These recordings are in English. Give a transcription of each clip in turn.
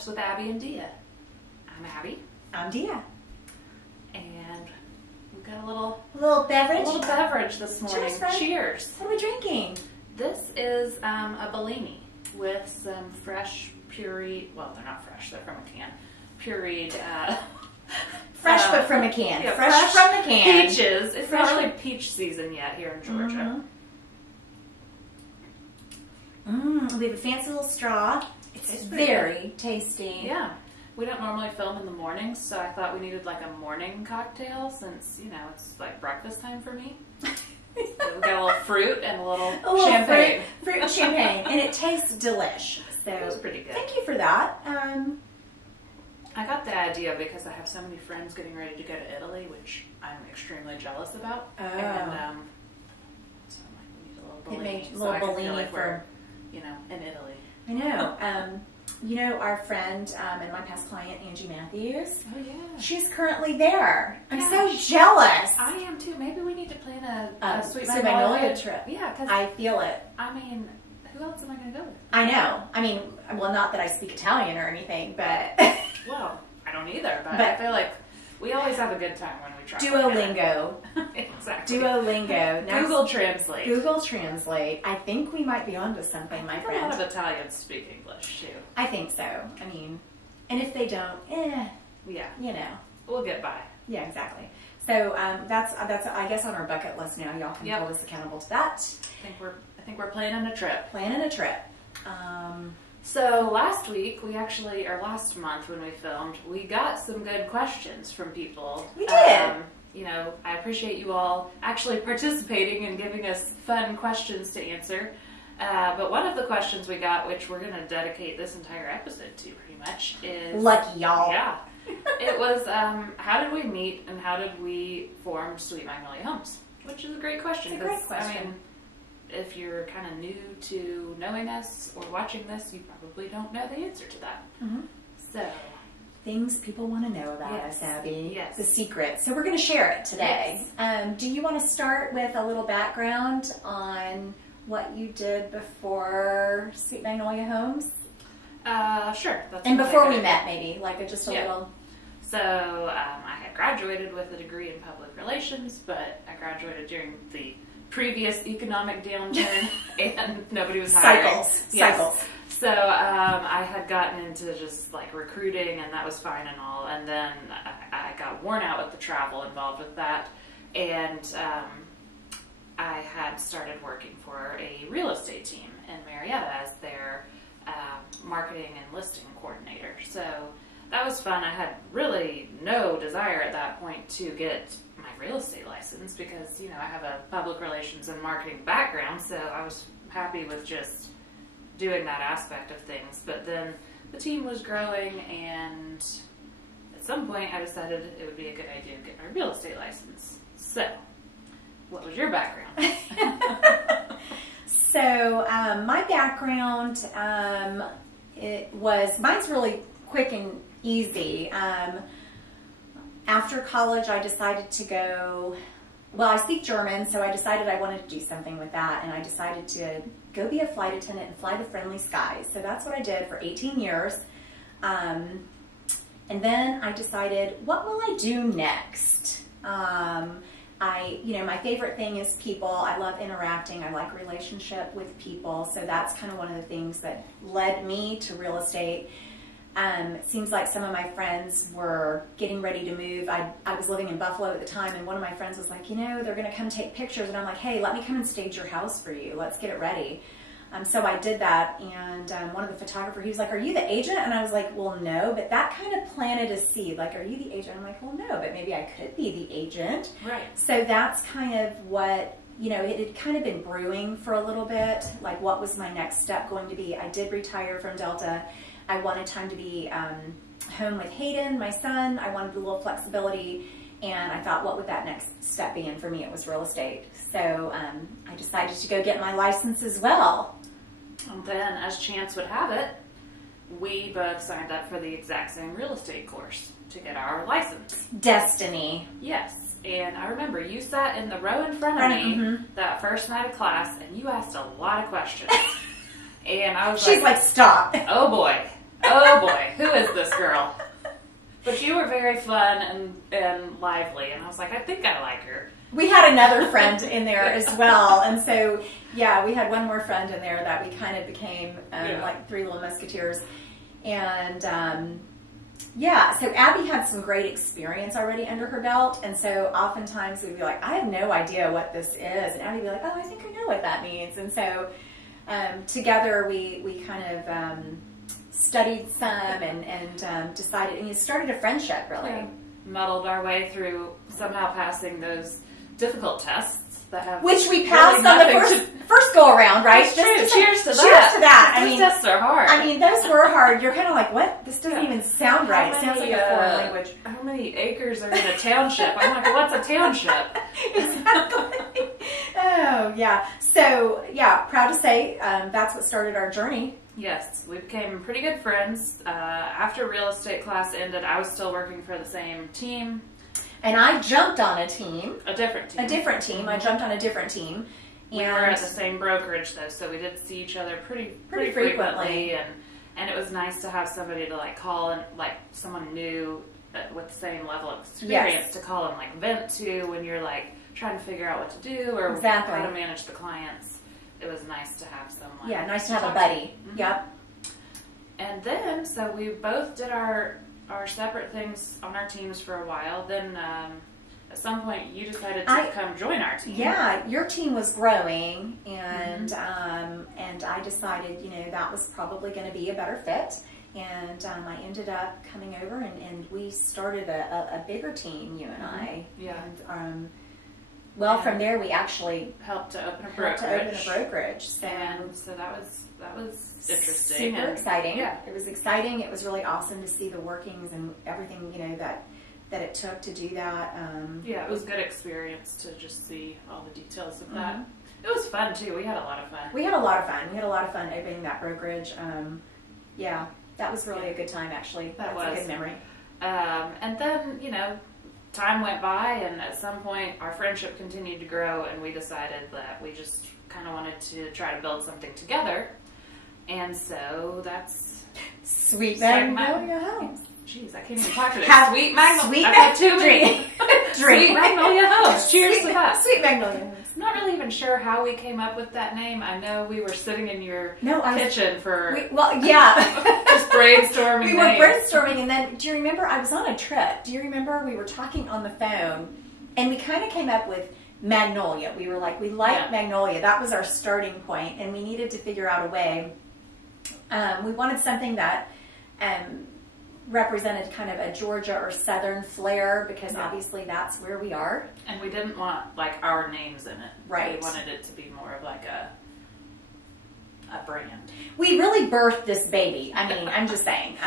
Steps with Abby and Dia. I'm Abby. I'm Dia. And we've got a little beverage this morning. Cheers, friend. Cheers. What are we drinking? This is a Bellini with some fresh pureed, well, they're not fresh, they're from a can. Pureed, fresh but from a can. Yeah, fresh from the can. Peaches. It's not really peach season yet here in Georgia. We have a fancy little straw. It's very tasty. Yeah. We don't normally film in the mornings, so I thought we needed like a morning cocktail since, you know, it's like breakfast time for me. So we got a little fruit and a little champagne. Fruit and champagne. And it tastes delish. So it was pretty good. Thank you for that. I got the idea because I have so many friends getting ready to go to Italy, which I'm extremely jealous about. Oh. And so I might need a little Bellini. So I feel like we're, you know, in Italy. I know. You know, our friend and my past client, Angie Matthews. Oh, yeah. She's currently there. I'm so jealous. I am, too. Maybe we need to plan a Sweet Magnolia trip. Yeah, because I feel it. I mean, who else am I going to go with? I know. I mean, well, not that I speak Italian or anything, but... Well, I don't either, but I feel like we always have a good time when we travel. Duolingo. Exactly. Duolingo. Now, Google Translate. Google Translate. I think we might be onto something, my friend. A lot of Italians speak English, too. I think so. I mean, and if they don't, yeah, you know. We'll get by. Yeah, exactly. So that's I guess on our bucket list now. Y'all can hold us accountable to that. I think we're planning a trip. Planning a trip. So last month when we filmed, we got some good questions from people. We did. You know, I appreciate you all actually participating and giving us fun questions to answer. But one of the questions we got, which we're going to dedicate this entire episode to pretty much, is... Lucky y'all. Yeah. It was, how did we meet and how did we form Sweet Magnolia Homes? Which is a great question. It's a great question. I mean, if you're kind of new to knowing us or watching this, you probably don't know the answer to that. So... Things people want to know about us, Abby. Yes. The secret. So we're going to share it today. Yes. Do you want to start with a little background on what you did before Sweet Magnolia Homes? Sure. And before we met, maybe, like just a little... So I had graduated with a degree in public relations, but I graduated during the previous economic downturn and nobody was hiring. Cycles. So I had gotten into just like recruiting and that was fine and all. And then I got worn out with the travel involved with that. And I had started working for a real estate team in Marietta as their marketing and listing coordinator. So that was fun. I had really no desire at that point to get my real estate license because, you know, I have a public relations and marketing background. So I was happy with just doing that aspect of things, but then the team was growing and at some point I decided it would be a good idea to get my real estate license. So, what was your background? So, my background, mine's really quick and easy. After college I decided to go, well, I speak German, so I decided I wanted to do something with that, and I decided to go be a flight attendant and fly to friendly skies. So that's what I did for 18 years. And then I decided, what will I do next? My favorite thing is people. I love interacting. I like relationship with people. So that's kind of one of the things that led me to real estate. It seems like some of my friends were getting ready to move. I was living in Buffalo at the time, and one of my friends was like, you know, they're going to come take pictures. And I'm like, hey, let me come and stage your house for you. Let's get it ready. So I did that, and one of the photographers, he was like, are you the agent? And I was like, well, no, but that kind of planted a seed. Like, are you the agent? I'm like, well, no, but maybe I could be the agent. Right. So that's kind of what, you know, it had kind of been brewing for a little bit. Like, what was my next step going to be? I did retire from Delta. I wanted time to be home with Hayden, my son. I wanted a little flexibility, and I thought, what would that next step be? And for me, it was real estate. So I decided to go get my license as well. And then, as chance would have it, we both signed up for the exact same real estate course to get our license. Destiny. Yes. And I remember you sat in the row in front of me that first night of class, and you asked a lot of questions. And I was She's like, stop. Oh boy. oh boy, who is this girl? But you were very fun and lively, and I was like, I think I like her. We had another friend in there as well, and so yeah, we had one more friend in there that we kind of became like three little musketeers, and yeah. So Abby had some great experience already under her belt, and so oftentimes we'd be like, I have no idea what this is, and Abby'd be like, oh, I think I know what that means, and so together we kind of studied some and decided, and you started a friendship really. Yeah. Muddled our way through somehow passing those difficult tests that have which we passed on the first go around, right? That's true. Cheers to that. Cheers to that. I Those mean, tests are hard. I mean, those were hard. You're kind of like, what? This doesn't even sound right. It sounds like a foreign language. How many acres are in a township? I'm like, what's a township? Exactly. Oh, yeah. So, yeah, proud to say that's what started our journey. Yes, we became pretty good friends. After real estate class ended, I was still working for the same team. And I jumped on a team. A different team. A different team. I jumped on a different team. We were at the same brokerage, though, so we did see each other pretty frequently. And it was nice to have somebody to, like, call and, like, someone new with the same level of experience to call and, like, vent to when you're, like, trying to figure out what to do or how to manage the clients. It was nice to have someone. Yeah, nice to have a buddy. Mm-hmm. Yep. And then, so we both did our separate things on our teams for a while. Then at some point you decided to come join our team. Yeah, your team was growing, and and I decided, you know, that was probably going to be a better fit. And I ended up coming over, and we started a bigger team, you and I. Yeah. And, well, from there we actually helped to open a brokerage. So that was interesting. Super exciting. Yeah. It was exciting. It was really awesome to see the workings and everything, you know, that it took to do that. Yeah, it was a good experience to just see all the details of that. It was fun too. We had a lot of fun. We had a lot of fun opening that brokerage. Yeah, that was really a good time actually. That was a good memory. And then, you know, time went by, and at some point our friendship continued to grow, and we decided that we just kind of wanted to try to build something together. And so that's Sweet Magnolia Homes. Jeez, I can't even talk today. Sweet Magnolia. Sweet Magnolia Homes. Cheers to that. Sweet Magnolia Homes. I'm not really even sure how we came up with that name. I know we were sitting in your kitchen for just brainstorming. We were brainstorming, and then do you remember I was on a trip? Do you remember we were talking on the phone, and we kind of came up with Magnolia. We were like, we like Magnolia. That was our starting point, and we needed to figure out a way. We wanted something that represented kind of a Georgia or Southern flair, because obviously that's where we are. And we didn't want like our names in it. Right. We wanted it to be more of like a brand. We really birthed this baby. I mean, I'm just saying.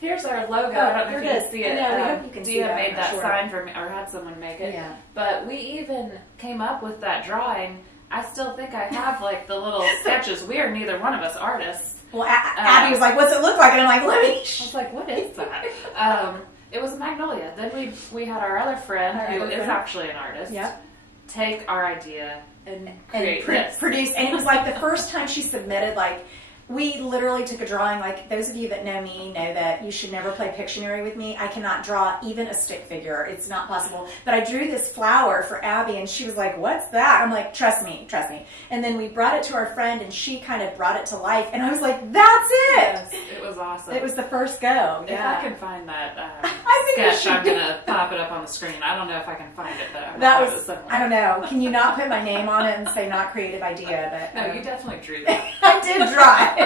Here's our logo. I don't know if you can see it. No, we hope you can see Dia that. made that sign for me, or had someone make it. Yeah. But we even came up with that drawing. I still think I have like the little sketches. We are neither one of us artists. Well, Abby was like, "What's it look like?" And I'm like, "Let me." I was like, "What is that?" It was Magnolia. Then we had our other friend who is actually an artist. Yep. Take our idea and produce. And it was like the first time she submitted, like, we literally took a drawing. Like, those of you that know me know that you should never play Pictionary with me. I cannot draw even a stick figure. It's not possible. But I drew this flower for Abby, and she was like, "What's that?" I'm like, trust me. And then we brought it to our friend, and she kind of brought it to life. And I was like, that's it. Yes, it was awesome. It was the first go. If I can find that sketch, I'm going to pop it up on the screen. I don't know if I can find it, but I don't know. Can you not put my name on it and say not creative idea? But no, you definitely drew that. I did draw it.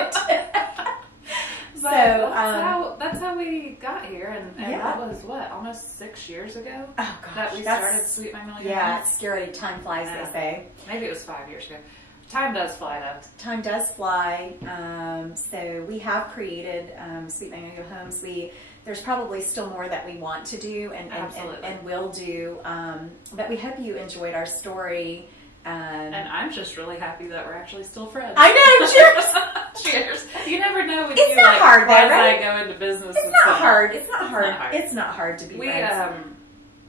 So that's how we got here, and that was almost 6 years ago. Oh gosh, that we started Sweet Magnolia. Yeah, it's scary. Time flies, they say. Maybe it was 5 years ago. Time does fly, though. Time does fly. So we have created Sweet Magnolia Homes. There's probably still more that we want to do and will do. But we hope you enjoyed our story. And I'm just really happy that we're actually still friends. I know. Cheers. Cheers. You never know when it's not hard, though, right? I go into business. It's not hard. It's not hard to be friends.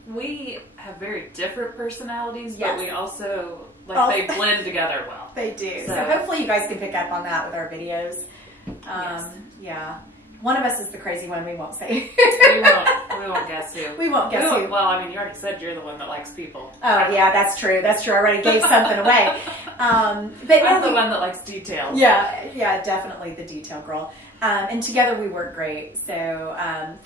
We have very different personalities, yes. but we also they blend together well. They do. So hopefully you guys can pick up on that with our videos. Yes. Yeah. One of us is the crazy one. We won't say. We won't guess who. We won't guess who. Well, I mean, you already said you're the one that likes people. Oh, yeah, that's true. That's true. I already gave something away. But I'm the one that likes details. Yeah, definitely the detail girl. And together we work great. So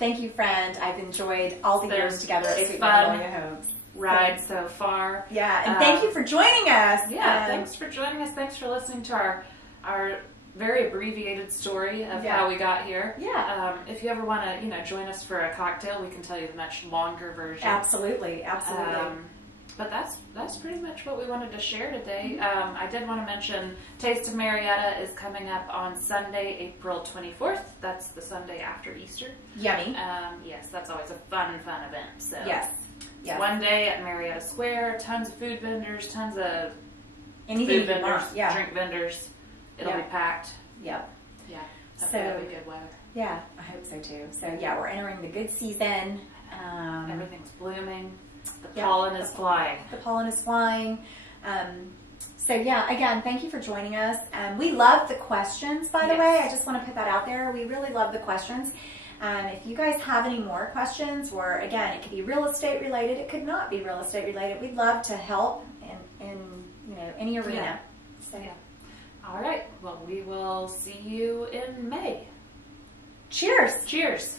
thank you, friend. I've enjoyed all the years together at Sweet Magnolia Homes. Ride so far. Yeah, and thank you for joining us. Yeah, thanks for joining us. Thanks for listening to our very abbreviated story of how we got here. Yeah. If you ever want to, join us for a cocktail, we can tell you the much longer version. Absolutely. But that's pretty much what we wanted to share today. I did want to mention Taste of Marietta is coming up on Sunday, April 24th. That's the Sunday after Easter. Yummy. Yes, that's always a fun event. So yes. One day at Marietta Square, tons of food vendors, tons of anything food vendors, yeah. drink vendors. It'll be packed. Yep. Yeah. So it'll be good weather. Yeah, I hope so too. So yeah, we're entering the good season. Everything's blooming. The pollen is flying. The pollen is flying. So yeah, again, thank you for joining us. We love the questions, by the way. I just want to put that out there. We really love the questions. If you guys have any more questions, or again, it could be real estate related, it could not be real estate related. We'd love to help in any arena. Yeah. So yeah. All right. Well, we will see you in May. Cheers. Cheers.